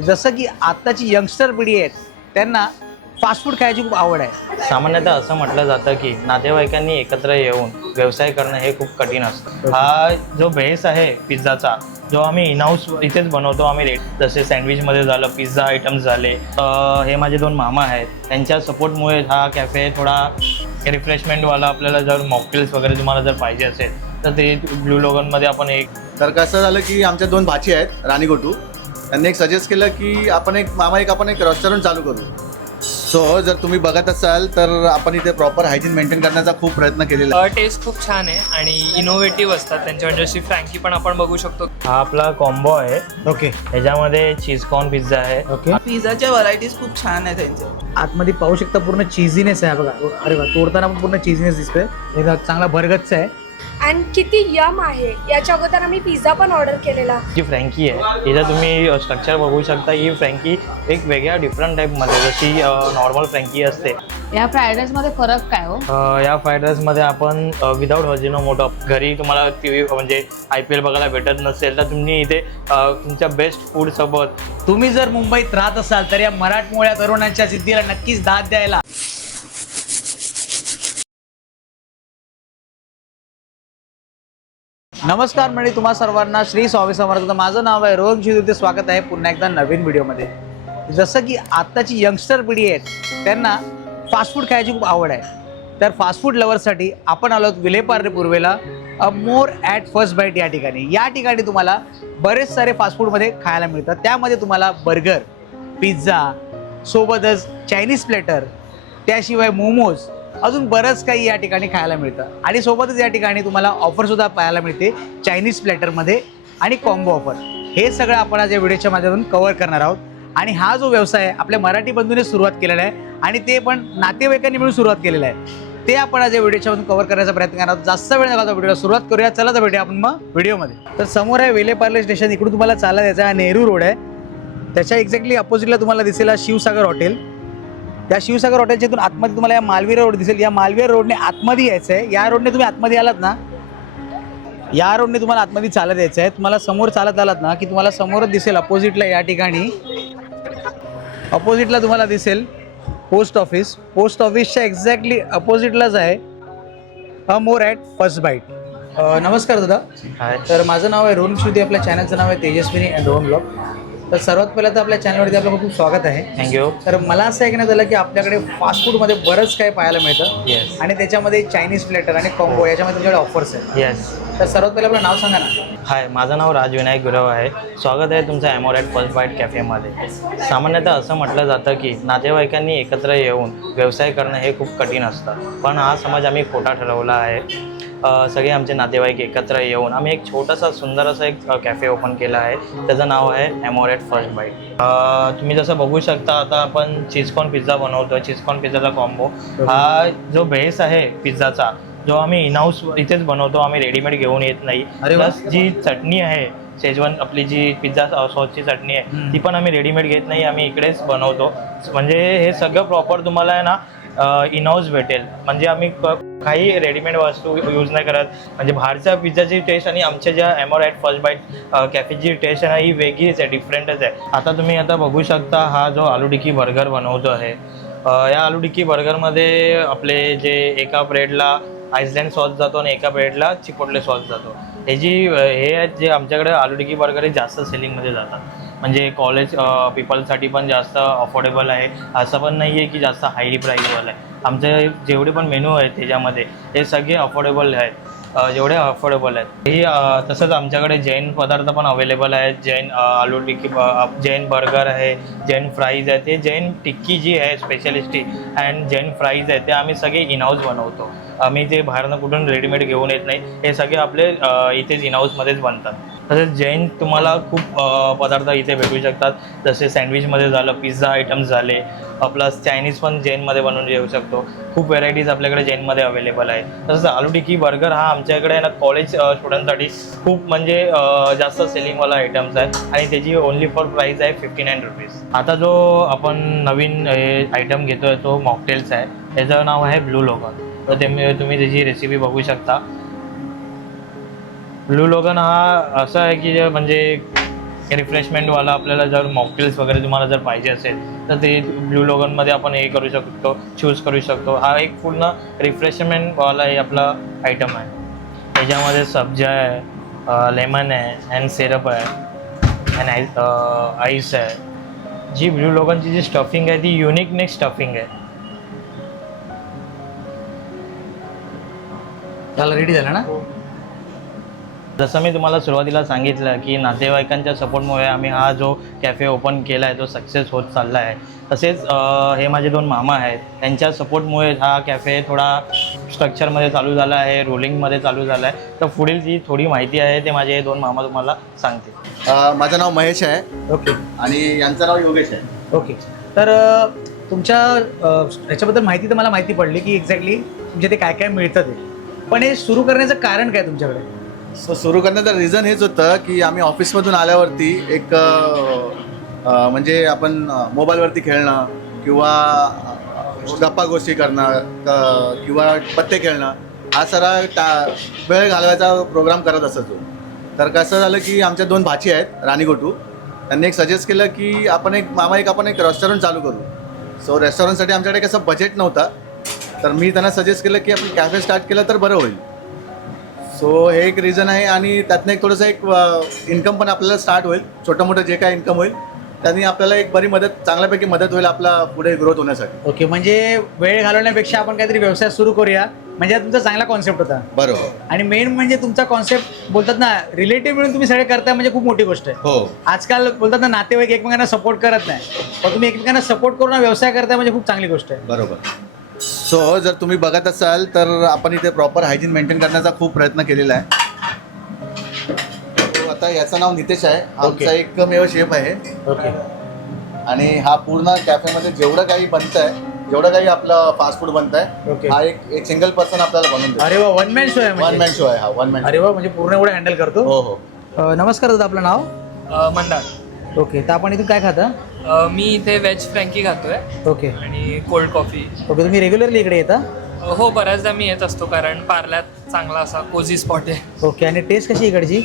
जसं की आत्ताची यंगस्टर पिढी आहेत त्यांना फास्ट फूड खायची खूप आवड आहे। सामान्यतः असं म्हटलं जातं की नातेवाईकांनी एकत्र येऊन व्यवसाय करणं हे खूप कठीण असतं। हा जो बेस आहे पिझ्झाचा, जो आम्ही इनहाऊस इथेच बनवतो आम्ही, जसे सँडविचमध्ये झालं, पिझ्झा आयटम्स झाले, हे माझे 2 मामा आहेत, त्यांच्या सपोर्टमुळे हा कॅफे थोडा रिफ्रेशमेंटवाला, आपल्याला जर मॉकटेल्स वगैरे तुम्हाला जर पाहिजे असेल तर ते ब्लू लोगनमध्ये आपण एक तर कसं झालं की आमच्या 2 भाची आहेत राणी गोटू, त्यांनी एक सजेस्ट केलं की आपण एक रेस्टॉरंट चालू करू। सो जर तुम्ही बघत असाल तर आपण इथे प्रॉपर हायजीन मेंटेन करण्याचा खूप प्रयत्न केलेला आहे। टेस्ट खूप छान आहे आणि इनोव्हेटिव्ह असतात त्यांच्या, म्हणजे अशी फ्रँकी पण आपण बघू शकतो। हा आपला कॉम्बो आहे। ओके, ह्याच्यामध्ये चीज कॉर्न पिझ्झा आहे। ओके, पिझ्झाच्या व्हरायटीज खूप छान आहे त्यांच्या। आतमध्ये पाहू शकता पूर्ण चीझीनेस आहे बघा। अरे वा, तोडताना पण पूर्ण चीझीनेस दिसतोय, हे चांगला भरगच्च आहे। आणि किती यम आहे। याच्या अगोदर आम्ही पिझ्झा पण ऑर्डर केलेला। जी फ्रँकी आहे हिचं तुम्ही स्ट्रक्चर बघू शकता। ही फ्रँकी एक वेगळ्या डिफरंट टाईपमध्ये, जशी नॉर्मल फ्रँकी असते। या फ्राईड राईसमध्ये फरक काय हो? या फ्राईड राईसमध्ये आपण विदाऊट अजिनोमोटो, घरी तुम्हाला TV म्हणजे IPL बघायला भेटत नसेल तर तुम्ही इथे तुमच्या बेस्ट फूडसोबत तुम्ही जर मुंबईत राहत असाल तर या मराठमोळ्या तरुणांच्या जिद्दीला नक्कीच दाद द्यायला। नमस्कार मंडळी, तुम्हा सर्वांना श्री स्वामी समर्थ। माझं नाव आहे रोहन शिवते, स्वागत आहे पुन्हा एकदा नवीन व्हिडिओमध्ये। जसं की आत्ताची यंगस्टर पिढी आहेत त्यांना फास्ट फूड खायची खूप आवड आहे, तर फास्ट फूड लवर्ससाठी आपण आलो विले पार्ले पूर्वेला अ मोर ॲट फर्स्ट बाईट या ठिकाणी। या ठिकाणी तुम्हाला बरेच सारे फास्ट फूडमध्ये खायला मिळतात। त्यामध्ये तुम्हाला बर्गर, पिझ्झा, सोबतच चायनीज प्लेटर, त्याशिवाय मोमोज, अजून बरंच काही या ठिकाणी खायला मिळतं। आणि सोबतच या ठिकाणी तुम्हाला ऑफरसुद्धा पाहायला मिळते चायनीज प्लॅटरमध्ये आणि कॉम्बो ऑफर। हे सगळं आपण आज या व्हिडिओच्या माध्यमातून कव्हर करणार आहोत। आणि हा जो व्यवसाय आहे आपल्या मराठी बंधूने सुरुवात केलेला आहे आणि ते पण नातेवाईकांनी मिळून सुरुवात केलेलं आहे, ते आपण आज या व्हिडिओच्या मधून कव्हर करण्याचा प्रयत्न करणार आहोत। जास्त वेळ नका व्हिडिओला सुरुवात करूया, चला तर भेटूया आपण मग व्हिडिओमध्ये। तर समोर आहे विले पार्ले स्टेशन, इकडून तुम्हाला चालत यायचं आहे, नेहरू रोड आहे, त्याच्या एक्झॅक्टली अपोजिटला तुम्हाला दिसेल शिवसागर हॉटेल। त्या शिवसागर हॉटेलच्या इथून आतमध्ये तुम्हाला या मालवीरा रोड दिसेल, या मालवीरा रोडने आतमध्ये यायचं आहे। या रोडने तुम्ही आतमध्ये आलात ना, या रोडने तुम्हाला आतमध्ये चालत यायचं आहे। तुम्हाला समोर चालत आलात ना की तुम्हाला समोरच दिसेल अपोजिटला, या ठिकाणी अपोजिटला तुम्हाला दिसेल पोस्ट ऑफिस। पोस्ट ऑफिसच्या एक्झॅक्टली अपोजिटलाच आहे अ मोर ॲट फर्स्ट बाईट। नमस्कार दादा, आहे। तर माझं नाव आहे रोहन शिवते, आपल्या चॅनलचं नाव आहे तेजस्विनी अँड रोहन ब्लॉग। तर सर्वात पहिलं तर आपल्या चॅनलवरती आपलं खूप स्वागत आहे। थँक्यू। तर मला असं ऐकण्यात आलं की आपल्याकडे फास्ट फूडमध्ये बरंच काही पाहायला मिळतं येस आणि त्याच्यामध्ये चायनीज प्लेटर आणि कॉम्बो याच्यामध्ये तुमच्याकडे ऑफर्स आहेत। येस। तर सर्वात पहिलं आपलं नाव सांगा ना। हाय, माझं नाव राजविनायक गुरव आहे। स्वागत आहे तुमचं ॲमोर ॲट फर्स्ट बाईट कॅफेमध्ये। सामान्यतः असं म्हटलं जातं की नातेवाईकांनी एकत्र येऊन व्यवसाय करणं हे खूप कठीण असतं, पण हा समज आम्ही खोटा ठरवला आहे। सगळे आमचे नातेवाईक एकत्र येऊन आम्ही एक छोटासा सुंदर असा एक कॅफे ओपन केला आहे, त्याचं नाव आहे ॲमोर ॲट फर्स्ट बाईट। तुम्ही जसं बघू शकता, आता आपण चीजकॉर्न पिझ्झा बनवतो। चीजकॉर्न पिझ्झाचा कॉम्बो, हा जो बेस आहे पिझ्झाचा, जो आम्ही इनहाऊस इथेच बनवतो, आम्ही रेडीमेड घेऊन येत नाही। प्लस जी चटणी आहे शेजवान, आपली जी पिझ्झा सॉसची चटणी आहे ती पण आम्ही रेडीमेड घेत नाही, आम्ही इकडेच बनवतो। म्हणजे हे सगळं प्रॉपर तुम्हाला आहे ना इनहाऊस भेटेल। म्हणजे आम्ही काही रेडीमेड वस्तू यूज नाही करत। म्हणजे बाहेरच्या पिझ्झाची टेस्ट आणि आमच्या ज्या ॲमोर ॲट फर्स्ट बाईट कॅफेची टेस्ट आहे ना, ही वेगळीच आहे, डिफरंटच आहे। आता तुम्ही आता बघू शकता, हा जो आलू टिक्की बर्गर बनवतो आहे, या आलू टिक्की बर्गरमध्ये आपले जे एका ब्रेडला आइसलँड सॉस जातो आणि एका ब्रेडला चिपोटले सॉस जातो। हे आहेत जे आमच्याकडे आलू टिक्की बर्गर हे जास्त सेलिंगमध्ये जातात। म्हणजे कॉलेज पीपलसाठी पण जास्त अफोर्डेबल आहे, असं पण नाही आहे की जास्त हायली प्राईजवालं आहे। आमचे जेवढे पण मेनू आहेत त्याच्यामध्ये हे सगळे अफोर्डेबल आहेत, जेवढे अफोर्डेबल आहेत। ही तसंच आमच्याकडे जैन पदार्थ पण अवेलेबल आहेत। जैन आलू टिक्की, जैन बर्गर आहे, जैन फ्राईज आहे। ते जैन टिक्की जी आहे स्पेशलिस्टी अँड जैन फ्राईज आहे ते आम्ही सगळे इनहाऊस बनवतो। आम्ही ते बाहेरनं कुठून रेडीमेड घेऊन येत नाही, हे सगळे आपले इथेच इनहाऊसमध्येच बनतात। तसेच जैन तुम्हाला खूप पदार्थ इथे भेटू शकतात, जसे सँडविचमध्ये झालं, पिझ्झा आयटम्स झाले, प्लस चायनीज पण जैनमध्ये बनवून येऊ शकतो। खूप व्हेरायटीज आपल्याकडे जैनमध्ये अवेलेबल आहे। तसंच आलू टिक्की बर्गर हा आमच्याकडे ना कॉलेज स्टुडंटसाठी खूप म्हणजे जास्त सेलिंगवाला आयटम्स आहे आणि त्याची ओनली फॉर प्राईस आहे 59 रुपीज। आता जो आपण नवीन आयटम घेतो आहे तो मॉकटेल्स आहे, त्याचं नाव आहे ब्लू लोगन। तर तुम्ही त्याची रेसिपी बघू शकता। ब्लू लोगन हा असं आहे की म्हणजे रिफ्रेशमेंटवाला आपल्याला जर मॉकटेल्स वगैरे तुम्हाला जर पाहिजे असेल तर ते ब्लू लोगनमध्ये आपण हे करू शकतो, चूज करू शकतो. हा एक पूर्ण रिफ्रेशमेंटवाला हे आपला आयटम आहे. ह्याच्यामध्ये सब्जा आहे, लेमन आहे, अँड सिरप आहे, अँड आईस आहे. जी ब्लू लोगनची जी स्टफिंग आहे ती युनिकनेक स्टफिंग आहे. त्याला रेडी झालं ना? जसं मी तुम्हाला सुरुवातीला सांगितलं की नातेवाईकांच्या सपोर्टमुळे आम्ही हा जो कॅफे ओपन केला आहे तो सक्सेस होत चालला आहे. तसेच हे माझे 2 मामा आहेत, त्यांच्या सपोर्टमुळे हा कॅफे थोडा स्ट्रक्चरमध्ये चालू झाला आहे, रोलिंगमध्ये चालू झाला आहे. तर पुढील जी थोडी माहिती आहे ते माझे हे 2 मामा तुम्हाला सांगतील. माझं नाव महेश आहे ओके आणि यांचं नाव योगेश आहे. ओके. तर तुमच्या ह्याच्याबद्दल माहिती तर मला माहिती पडली की एक्झॅक्टली तुमच्या ते काय काय मिळतं ते, पण हे सुरू करण्याचं कारण काय तुमच्याकडे? सो सुरू करण्याचं रिझन हेच होतं की आम्ही ऑफिसमधून आल्यावरती एक म्हणजे आपण मोबाईलवरती खेळणं किंवा गप्पा गोष्टी करणं किंवा पत्ते खेळणं हा सारा वेळ घालवायचा प्रोग्राम करत असतो. तर कसं झालं की आमच्या 2 भाची आहेत राणीगोटू, त्यांनी एक सजेस्ट केलं की आपण एक रेस्टॉरंट चालू करू. सो रेस्टॉरंटसाठी आमच्याकडे कसं बजेट नव्हतं, तर मी त्यांना सजेस्ट केलं की आपण कॅफे स्टार्ट केलं तर बरं होईल. सो हे एक रिझन आहे आणि त्यातनं एक थोडंसं एक इन्कम पण आपल्याला स्टार्ट होईल. छोटं मोठं जे काय इन्कम होईल त्यांनी आपल्याला एक बरी चांगल्यापैकी मदत होईल आपला पुढे ग्रोथ होण्यासाठी. ओके, म्हणजे वेळ घालवण्यापेक्षा आपण काहीतरी व्यवसाय सुरू करूया, म्हणजे हा तुमचा चांगला कॉन्सेप्ट होता. बरोबर. आणि मेन म्हणजे तुमचा कॉन्सेप्ट बोलतात ना, रिलेटिव्ह मिळून तुम्ही सगळे करताय म्हणजे खूप मोठी गोष्ट आहे. हो. आजकाल बोलतात ना, नातेवाईक एकमेकांना सपोर्ट करत नाही, पण तुम्ही एकमेकांना सपोर्ट करून व्यवसाय करताय म्हणजे खूप चांगली गोष्ट आहे. बरोबर. सो जर तुम्ही बघत असाल तर आपण इथे प्रॉपर हायजीन मेंटेन करण्याचा खूप प्रयत्न केलेला आहे. So, आता याचं नाव नितेश आहे, आमचा एकमेव शेफ आहे. ओके. आणि हा पूर्ण कॅफेमध्ये जेवढं काही बनतंय, जेवढं काही आपलं फास्ट फूड बनतंय, Okay. हा एक सिंगल पर्सन आपल्याला बनवून देतो. अरे वा, 1 मॅन शो आहे 1 मॅन शो आहे हा. 1 मॅन. अरे वा, म्हणजे पूर्ण एवढं हँडल करतो. हो हो. नमस्कार दादा, आपलं नाव? मंदार. ओके. तर आपण इथून काय खाता? मी इथे व्हेज फ्रँकी खातोय ओके. आणि कोल्ड कॉफी. ओके, तुम्ही रेग्युलरली इकडे येता? हो, बऱ्याचदा मी येत असतो कारण पार्ल्यात चांगला असा कोझी स्पॉट आहे. ओके. आणि टेस्ट कशी इकडची?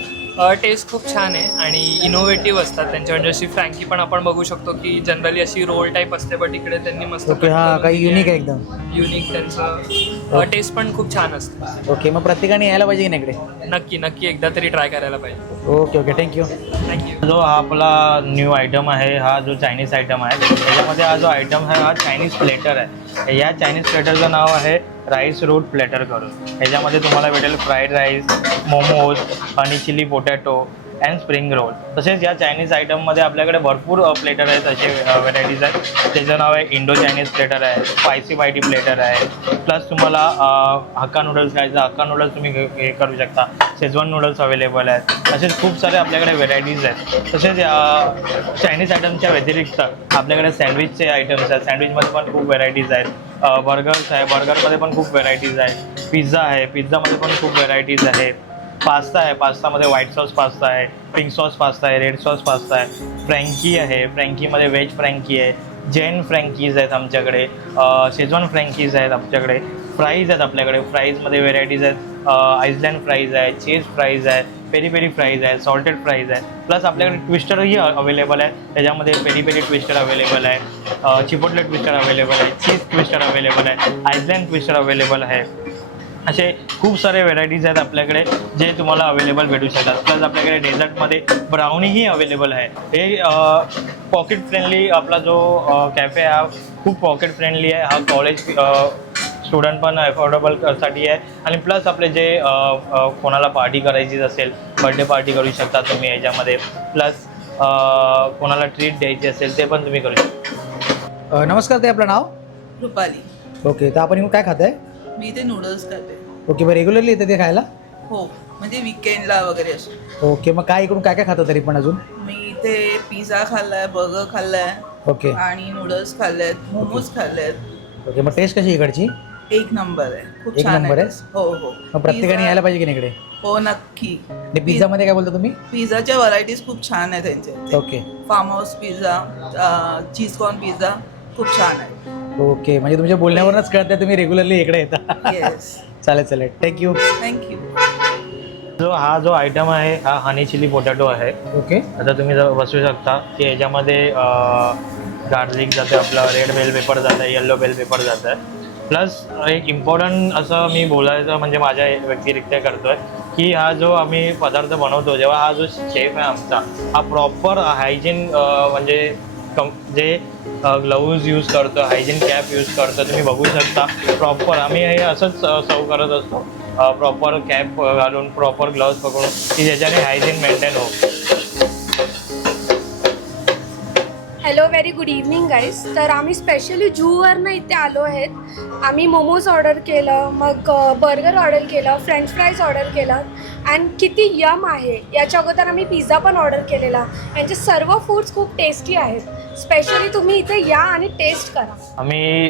टेस्ट खूप छान आहे आणि इनोव्हेटिव्ह असतात त्यांच्या. म्हणजे अशी फ्रँकी पण आपण बघू शकतो की जनरली अशी रोल टाईप असते, बट इकडे त्यांनी मस्त ओके. हा, काही युनिक आहे एकदम. युनिक त्यांचं टेस्ट पण खूप छान असतं. ओके, मग प्रत्येकाने यायला पाहिजे की नाही इकडे? नक्की एकदा तरी ट्राय करायला पाहिजे. Okay okay, thank you. थँक्यू. जो हा आपला न्यू आयटम आहे, हा जो चायनीज आयटम आहे, त्याच्यामध्ये हा जो आयटम आहे हा चायनीज प्लेटर आहे. या चायनीज प्लेटरचं नाव आहे राईस रूट प्लेटर करून. ह्याच्यामध्ये तुम्हाला भेटेल फ्राईड राईस, मोमोज आणि chilli potato and spring roll. तसेच या चायनीज आयटममध्ये आपल्याकडे भरपूर प्लेटर आहेत, असे व्हेरायटीज आहेत. त्याचं नाव आहे इंडो चायनीज प्लेटर आहे, स्पायसी बायटी प्लेटर आहे. प्लस तुम्हाला हक्का नूडल्स खायचं, हक्का नूडल्स तुम्ही हे करू शकता. शेजवान नूडल्स अवेलेबल आहेत. असेच खूप सारे आपल्याकडे व्हेरायटीज आहेत. तसेच चायनीज आयटमच्या व्यतिरिक्त आपल्याकडे सँडविचचे आयटम्स आहेत. सँडविचमध्ये पण खूप व्हेरायटीज आहेत. बर्गर्स आहे, बर्गरमध्ये पण खूप व्हेरायटीज आहेत. पिझ्झा आहे, पिझ्झामध्ये पण खूप व्हेरायटीज आहेत. पास्ता आहे, पास्तामध्ये व्हाईट सॉस पास्ता आहे, पिंक सॉस पास्ता आहे, रेड सॉस पास्ता आहे. फ्रँकी आहे, फ्रँकीमध्ये व्हेज फ्रँकी आहे, जैन फ्रँकीज आहेत आमच्याकडे, शेजवान फ्रँकीज आहेत आमच्याकडे. फ्राईज आहेत आपल्याकडे, फ्राईजमध्ये व्हेरायटीज आहेत. आईसलँड फ्राईज आहे, चीज फ्राईज आहे, पेरी पेरी फ्राईज आहे, सॉल्टेड फ्राईज आहे. प्लस आपल्याकडे ट्विस्टरही अवेलेबल आहे. त्याच्यामध्ये पेरी पेरी ट्विस्टर अवेलेबल आहे, चिपोटले ट्विस्टर अवेलेबल आहे, चीज ट्विस्टर अवेलेबल आहे, आईसलँड ट्विस्टर अवेलेबल आहे. असे खूप सारे व्हेरायटीज आहेत आपल्याकडे जे तुम्हाला अवेलेबल भेटू शकतात. प्लस आपल्याकडे डेझर्टमध्ये ब्राउनीही अवेलेबल आहे. हे पॉकेट फ्रेंडली आपला जो कॅफे आहे हा खूप पॉकेट फ्रेंडली आहे. हा कॉलेज स्टुडंट पण अफोर्डेबलसाठी आहे. आणि प्लस आपले जे कोणाला पार्टी करायची असेल, बर्थडे पार्टी करू शकता तुम्ही याच्यामध्ये. प्लस कोणाला ट्रीट द्यायची असेल ते पण तुम्ही करू शकता. नमस्कार, ते आपलं नाव? रुपाली. ओके. तर आपण इकडून काय खाताय? मी इथे नूडल्स खाते. ओके. मग रेग्युलरली येते ते खायला? हो, म्हणजे विकेंडला वगैरे असं. ओके. मग काय इकडून काय काय खातं तरी पण अजून? मी इथे पिझ्झा खाल्लाय, बर्गर खाल्लाय ओके. आणि नूडल्स खाल्लेत, मोमोज खाल्लेत. ओके. मग टेस्ट कशी इकडची? 1 नंबर आहे, खूप एक छान नंबर आहे? हो हो. मग प्रत्येकाने यायला पाहिजे की नाही इकडे? हो, नक्की. आणि पिझ्झामध्ये काय बोलता तुम्ही? पिझ्झाच्या व्हरायटीज खूप छान आहेत त्यांचे. Okay. Farm house pizza, cheese corn pizza खूप छान आहे. ओके. म्हणजे तुमच्या बोलण्यावरूनच कळतंय तुम्ही रेग्युलरली इकडे येता. येस. चालेल चालेल, थँक्यू. थँक्यू. हा जो आयटम आहे हा हनी चिली पोटॅटो आहे. ओके. आता तुम्ही बसू शकता की याच्यामध्ये गार्लिक जातं, आपलं रेड बेल पेपर जातं, येल्लो बेल पेपर जातं. प्लस एक इम्पॉर्टंट असं मी बोलायचं म्हणजे माझ्या व्यक्तिरित्या करतोय की हा जो आम्ही पदार्थ बनवतो, जेव्हा हा जो शेफ आहे आमचा, हा प्रॉपर हायजीन म्हणजे जे ग्लव्ज यूज करतो, हायजीन कॅप यूज करतो. तुम्ही बघू शकता प्रॉपर आम्ही हे असंच सर्व करत असतो, प्रॉपर कॅप घालून, प्रॉपर ग्लव्ज पकडून, की ज्याच्याने हायजीन मेंटेन हो. Hello, very good evening guys. तर आम्ही स्पेशली जूवरनं इथे आलो आहेत. आम्ही मोमोज ऑर्डर केलं, मग बर्गर ऑर्डर केलं, फ्रेंच फ्राईज ऑर्डर केलं अँड किती यम आहे. याच्या अगोदर आम्ही पिझ्झा पण ऑर्डर केलेला. यांचे सर्व फूड्स खूप टेस्टी आहेत. स्पेशली तुम्ही इथे या आणि टेस्ट करा. आम्ही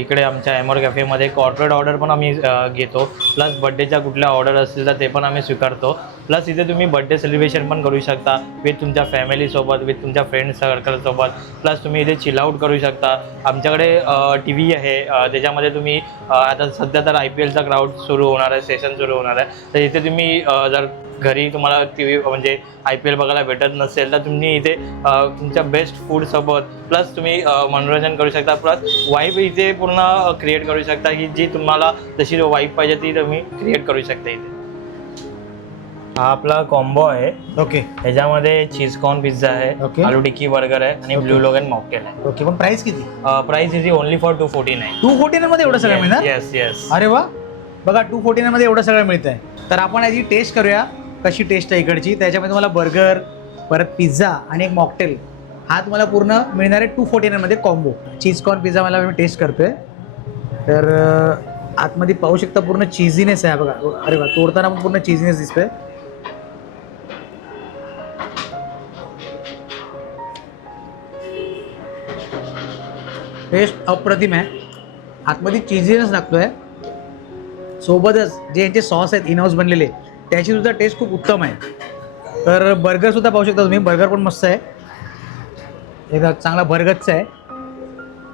इकडे आमच्या एमोर कॅफेमध्ये कॉर्पोरेट ऑर्डर पण आम्ही घेतो. प्लस बड्डेच्या कुठल्या ऑर्डर असतील तर ते पण आम्ही स्वीकारतो. प्लस इथे तुम्ही बड्डे सेलिब्रेशन पण करू शकता विथ तुमच्या फॅमिलीसोबत, विथ तुमच्या फ्रेंड सर्कलसोबत. प्लस तुम्ही इथे चिल आउट करू शकता. आमच्याकडे TV आहे, त्याच्यामध्ये तुम्ही आता सध्या तर IPLचा क्राऊड सुरू होणार आहे, सेशन सुरू होणार आहे. तर इथे तुम्ही जर घरी तुम्हाला TV म्हणजे IPL बघायला भेटत नसेल तर तुम्ही इथे तुमच्या बेस्ट फूडसोबत प्लस तुम्ही मनोरंजन करू शकता. प्लस वाईब इथे पूर्ण क्रिएट करू शकता की जी तुम्हाला जशी वाईब पाहिजे ती तुम्ही क्रिएट करू शकता इथे. हा आपला कॉम्बो आहे. ओके. ह्याच्यामध्ये चीज कॉर्न पिझ्झा आहे, Okay. आलू टिक्की बर्गर आहे आणि ब्लू लोगन मॉकटेल आहे. ओके, पण प्राइस किती? Price is only for 249. 249 मध्ये एवढं सगळं मिळणार? Yes yes. अरे वा, बघा 249 मध्ये एवढं सगळं मिळत आहे. तर आपण याची टेस्ट करूया कशी टेस्ट आहे इकडची. त्याच्यामध्ये तुम्हाला बर्गर, परत पिझ्झा आणि एक मॉकटेल हा तुम्हाला पूर्ण मिळणार आहे 249 मध्ये कॉम्बो. चीज कॉर्न पिझ्झा मला मी टेस्ट करतोय. तर आतमध्ये पाहू शकता पूर्ण चीझीनेस आहे बघा. अरे वा, तोडताना पण पूर्ण चीझीनेस दिसतोय. टेस्ट अप्रतिम आहे. आतमध्ये चीझीनेस लागतोय, सोबतच जे यांचे सॉस आहेत इनहाऊस बनलेले त्याची सुद्धा टेस्ट खूप उत्तम आहे. तर बर्गर सुद्धा पाहू शकता तुम्ही, बर्गर पण मस्त आहे. एक चांगला बर्गरचा आहे,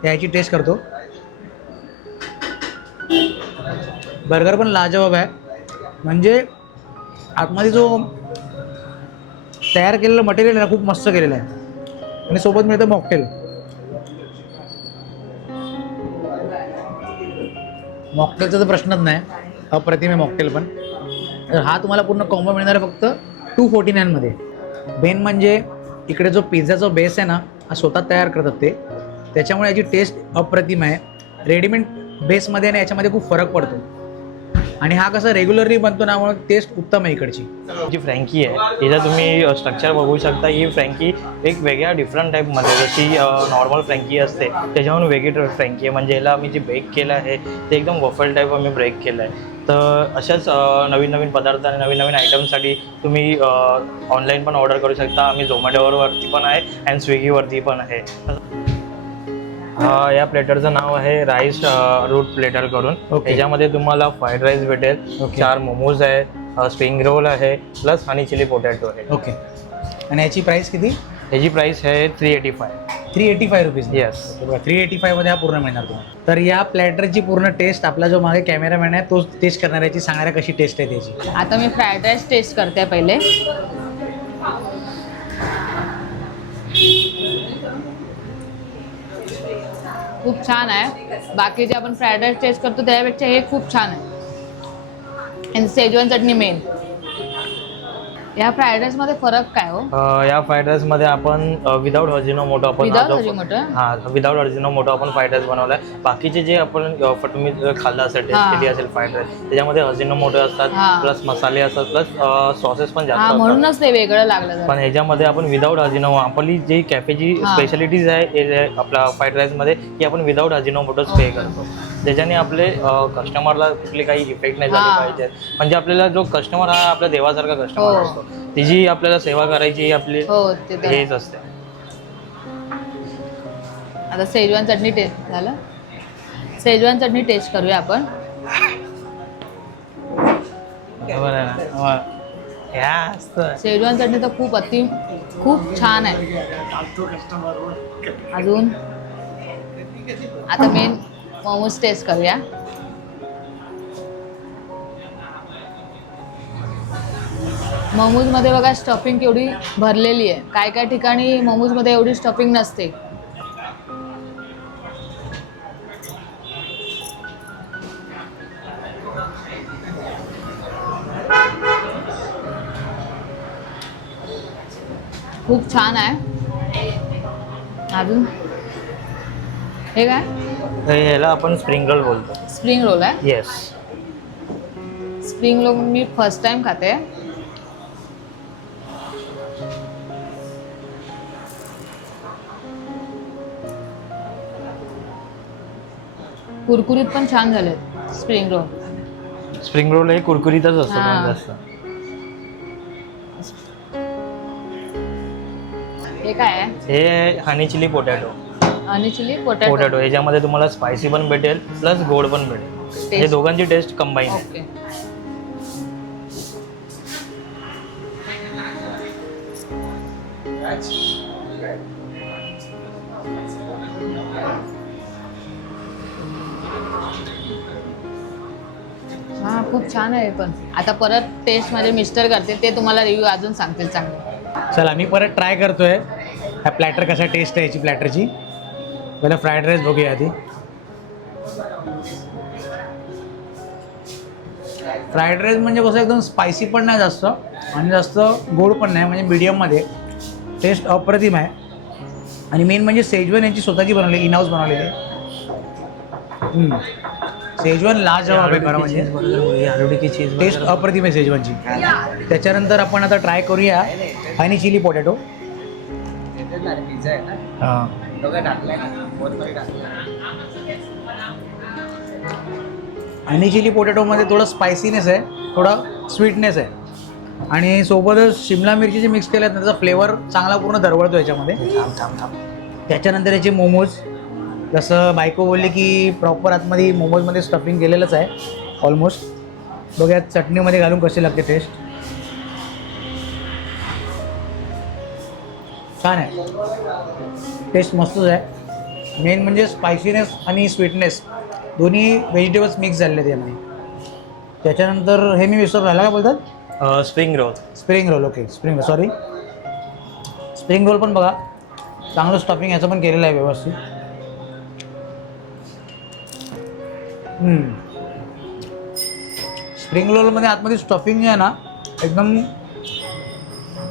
त्याची टेस्ट करतो. बर्गर पण लाजवाब आहे. म्हणजे आतमध्ये जो तयार केलेलं मटेरियल आहे ना खूप मस्त केलेलं आहे. आणि सोबत मिळतं मॉकटेल. मॉकटेलचा तर प्रश्नच नाही, अप्रतिम आहे मॉकटेल पण. तर हा तुम्हाला पूर्ण कॉम्बो मिळणार आहे फक्त 249 मध्ये. मेन म्हणजे इकडे जो पिझ्झाचा बेस आहे ना हा स्वतः तयार करतात ते, त्याच्यामुळे याची टेस्ट अप्रतिम आहे. रेडीमेड बेसमध्ये आणि याच्यामध्ये खूप फरक पडतो. आणि हा कसा रेग्युलरली बनतो ना, म्हणून टेस्ट उत्तम आहे इकडची. जी फ्रँकी आहे इथं तुम्ही स्ट्रक्चर बघू शकता. ही फ्रँकी एक वेगळ्या डिफरंट टाईपमध्ये, जशी नॉर्मल फ्रँकी असते त्याच्याहून वेगळी फ्रँकी आहे. म्हणजे याला आम्ही जे बेक केलं आहे ते एकदम वफल टाईप आम्ही ब्रेक केलं आहे. तर अशाच नवीन नवीन पदार्थ आणि नवीन नवीन आयटमसाठी तुम्ही ऑनलाईन पण ऑर्डर करू शकता. आम्ही झोमॅटोवरती पण आहे अँड स्विगीवरती पण आहे. या प्लेटरचं नाव आहे राईस रूट प्लेटर करून. त्याच्यामध्ये तुम्हाला फ्राईड राईस भेटेल, 4 मोमोज आहे, स्प्रिंग रोल आहे, प्लस हनी चिली पोटॅटो आहे. ओके. आणि याची प्राईस किती? याची प्राईस आहे 385. 385 रुपीज. येस. 385 मध्ये हा पूर्ण मिळणार तुम्हाला. तर या प्लॅटरची पूर्ण टेस्ट आपला जो मागे कॅमेरामॅन आहे तोच टेस्ट करणार, याची सांगणाऱ्या कशी टेस्ट आहे त्याची. आता मी फ्राईड राईस टेस्ट करते पहिले. खूप छान आहे. बाकी जे आपण फ्राईड राईस टेस्ट करतो त्यापेक्षा हे खूप छान आहे. आणि शेजवान चटणी मेन. या फ्राईड राईस मध्ये फरक काय हो? या फ्राईड राईसमध्ये आपण विदाऊट अजिनोमोटो आपण विदाऊट अजिनोमोटो आपण फ्राईड राईस बनवलाय. बाकीचे जे आपण तुम्ही खाल्लं असेल, टेस्ट केली असेल फ्राईड राईस, त्याच्यामध्ये अजिनोमोटो असतात, प्लस मसाले असतात, प्लस सॉसेस पण जास्त असतात. म्हणूनच ते वेगळं लागलं. पण ह्याच्यामध्ये आपण विदाऊट अजिनोमोटो, आपली जी कॅफेची स्पेशालिटीज आहे आपला फ्राईड राईसमध्ये, की आपण विदाऊट अजिनोमोटोच पे करतो. त्याच्याने आपले कस्टमरला कुठली काही इफेक्ट नाही झाली पाहिजे. म्हणजे आपल्याला जो कस्टमर हा आपल्या देवासारखा कस्टमर असतो, तिची आपल्याला सेवा करायची आपली हेच असते. आता शेजवान चटणी टेस्ट झालं. शेजवान चटणी टेस्ट करूया आपण. बरोबर आहे ना. शेजवान चटणी तर खूप छान आहे. अजून आता मेन मोमोज टेस्ट करूया. मोमोजमध्ये बघा स्टफिंग केवढी भरलेली आहे. काय काय ठिकाणी मोमोजमध्ये एवढी स्टफिंग नसते. खूप छान आहे. अजून हे काय तर ह्याला आपण स्प्रिंग रोल बोलतो. स्प्रिंग रोल आहे. येस. स्प्रिंग रोल मी फर्स्ट टाइम खाते. कुरकुरीत पण छान झालेत स्प्रिंग रोल. स्प्रिंग रोल हे कुरकुरीतच असतो हां. पण जास्त. हे काय आहे? हे हनी चिली पोटॅटो. आणि चिली पोटॅटो. पोटॅटो ह्याच्यामध्ये तुम्हाला स्पायसी पण भेटेल प्लस गोड पण भेटेल. हे टेस्ट. दोघांची टेस्ट कंबाईन आहे. ओके. हा खूप छान आहे. पण आता परत टेस्ट माझे मिस्टर करते, ते तुम्हाला रिव्ह्यू अजून सांगतील चांगले. चला मी परत ट्राय करतोय ह्या प्लॅटर कसा टेस्ट आहे याची प्लॅटरची. पहिला फ्राईड राईस बघूया आधी. फ्राईड राईस म्हणजे कसं एकदम स्पायसी पण नाही जास्त आणि जास्त गोड पण नाही, म्हणजे मीडियममध्ये. टेस्ट अप्रतिम आहे. आणि मेन म्हणजे सेजवान यांची स्वतःची बनवली, इन हाऊस बनवलेली. सेजवान लाजवाब आहे खरं म्हणजे. आलू टिक्की चीज टेस्ट अप्रतिम आहे सेजवानची. त्याच्यानंतर आपण आता ट्राय करूया हनी चिली पोटॅटो. हां. हनी चिली पोटॅटोमध्ये थोडं स्पायसीनेस आहे, थोडा स्वीटनेस आहे आणि सोबतच शिमला मिरची जे मिक्स केल्यात ना त्याचा फ्लेवर चांगला पूर्ण दरवळतो याच्यामध्ये. त्याच्यानंतर याचे मोमोज, जसं बायको बोलली की प्रॉपर आतमध्ये मोमोजमध्ये स्टफिंग केलेलंच आहे ऑलमोस्ट. बघूया चटणीमध्ये घालून कशी लागते टेस्ट. छान आहे, टेस्ट मस्तच आहे. मेन म्हणजे स्पायसीनेस आणि स्वीटनेस दोन्ही व्हेजिटेबल्स मिक्स झालेले आहेत यामध्ये. त्याच्यानंतर हे मी विसरलो, राहिला काय बोलतात? Spring roll. Spring roll. Okay, spring roll, sorry. Spring roll पण बघा चांगलं स्टफिंग याचं पण केलेलं आहे व्यवस्थित. स्प्रिंग रोलमध्ये आतमध्ये स्टफिंग जे आहे ना एकदम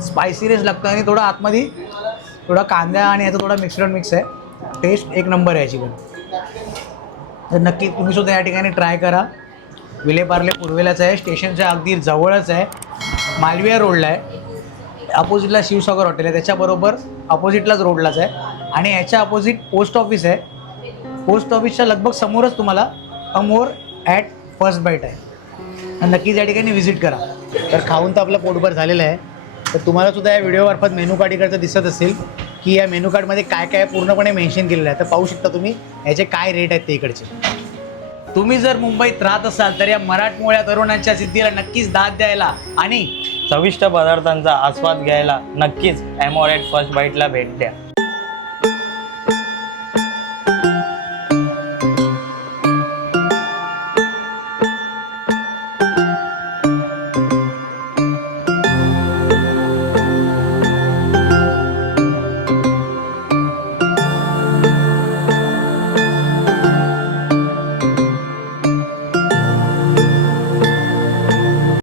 स्पायसीनेस लागतं आणि थोडं आतमध्ये थोडा कांदा आणि याचा थोडा मिक्स आहे. टेस्ट एक नंबर आहे याची पण. तर नक्की तुम्ही सुद्धा या ठिकाणी ट्राय करा. विलेपार्ले पूर्वेलाच आहे, स्टेशनच्या अगदी जवळच आहे, मालविया रोडला आहे. अपोजिटला शिवसागर हॉटेल आहे, त्याच्याबरोबर अपोजिटलाच रोडलाच आहे. आणि याच्या अपोजिट पोस्ट ऑफिस आहे. पोस्ट ऑफिसच्या लगभग समोरच तुम्हाला अमोर ॲट फर्स्ट बाईट आहे. आणि नक्कीच या ठिकाणी व्हिजिट करा. तर खाऊन तर आपलं पोटभर झालेलं आहे. तर तुम्हाला सुद्धा या व्हिडिओमार्फत मेनू कार्ड इकडचं दिसत असेल की या मेनू कार्डमध्ये काय काय पूर्णपणे मेन्शन केलेलं आहे. तर पाहू शकता तुम्ही याचे काय रेट आहेत ते इकडचे. तुम्ही जर मुंबईत राहत असाल तर या मराठमोळ्या तरुणांच्या सिद्धीला नक्कीच दाद द्यायला आणि चविष्ट पदार्थांचा आस्वाद घ्यायला नक्कीच ॲमोरेट फर्स्ट बाईटला भेट द्या.